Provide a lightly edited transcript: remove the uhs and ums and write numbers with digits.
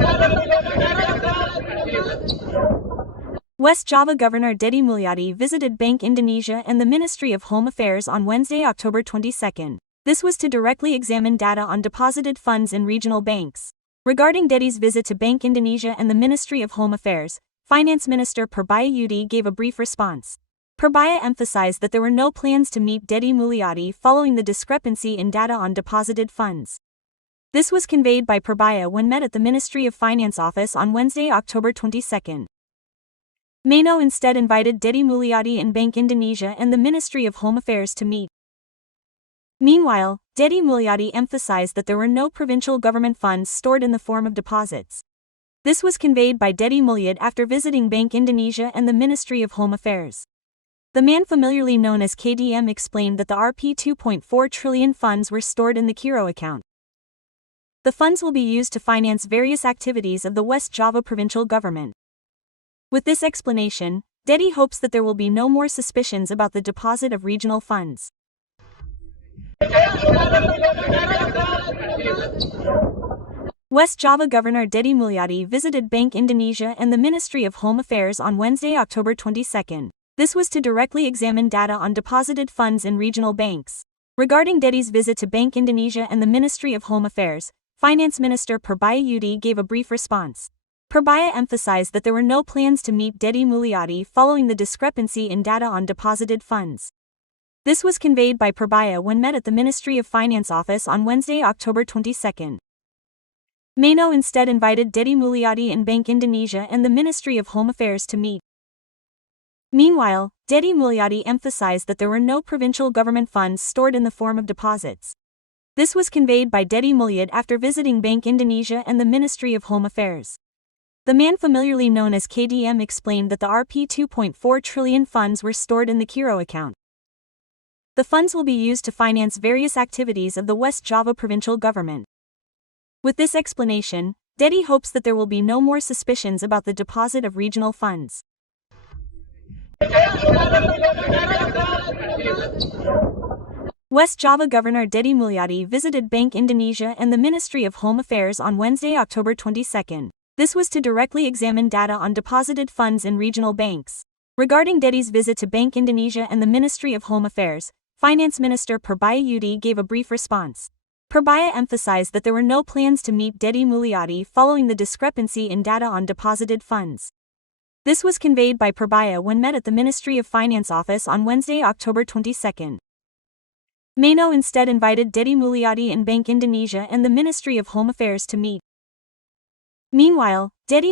West Java Governor Dedi Mulyadi visited Bank Indonesia and the Ministry of Home Affairs on Wednesday, October 22. This was to directly examine data on deposited funds in regional banks. Regarding Dedi's visit to Bank Indonesia and the Ministry of Home Affairs, Finance Minister Purbaya gave a brief response. Purbaya emphasized that there were no plans to meet Dedi Mulyadi following the discrepancy in data on deposited funds. This was conveyed by Purbaya when met at the Ministry of Finance office on Wednesday, October 22. Menkeu instead invited Dedi Mulyadi and Bank Indonesia and the Ministry of Home Affairs to meet. Meanwhile, Dedi Mulyadi emphasized that there were no provincial government funds stored in the form of deposits. This was conveyed by Dedi Mulyadi after visiting Bank Indonesia and the Ministry of Home Affairs. The man familiarly known as KDM explained that the Rp 2.4 trillion funds were stored in the Kiro account. The funds will be used to finance various activities of the West Java provincial government. With this explanation, Dedi hopes that there will be no more suspicions about the deposit of regional funds. West Java Governor Dedi Mulyadi visited Bank Indonesia and the Ministry of Home Affairs on Wednesday, October 22. This was to directly examine data on deposited funds in regional banks. Regarding Dedi's visit to Bank Indonesia and the Ministry of Home Affairs, Finance Minister Purbaya gave a brief response. Purbaya emphasized that there were no plans to meet Dedi Mulyadi following the discrepancy in data on deposited funds. This was conveyed by Purbaya when met at the Ministry of Finance office on Wednesday, October 22. Menkeu instead invited Dedi Mulyadi and Bank Indonesia and the Ministry of Home Affairs to meet. Meanwhile, Dedi Mulyadi emphasized that there were no provincial government funds stored in the form of deposits. This was conveyed by Dedi Mulyadi after visiting Bank Indonesia and the Ministry of Home Affairs. The man familiarly known as KDM explained that the Rp 2.4 trillion funds were stored in the Kiro account. The funds will be used to finance various activities of the West Java provincial government. With this explanation, Dedi hopes that there will be no more suspicions about the deposit of regional funds. West Java Governor Dedi Mulyadi visited Bank Indonesia and the Ministry of Home Affairs on Wednesday, October 22. This was to directly examine data on deposited funds in regional banks. Regarding Dedi's visit to Bank Indonesia and the Ministry of Home Affairs, Finance Minister Purbaya gave a brief response. Purbaya emphasized that there were no plans to meet Dedi Mulyadi following the discrepancy in data on deposited funds. This was conveyed by Purbaya when met at the Ministry of Finance office on Wednesday, October 22. Menkeu instead invited Dedi Mulyadi and Bank Indonesia and the Ministry of Home Affairs to meet. Meanwhile, Dedi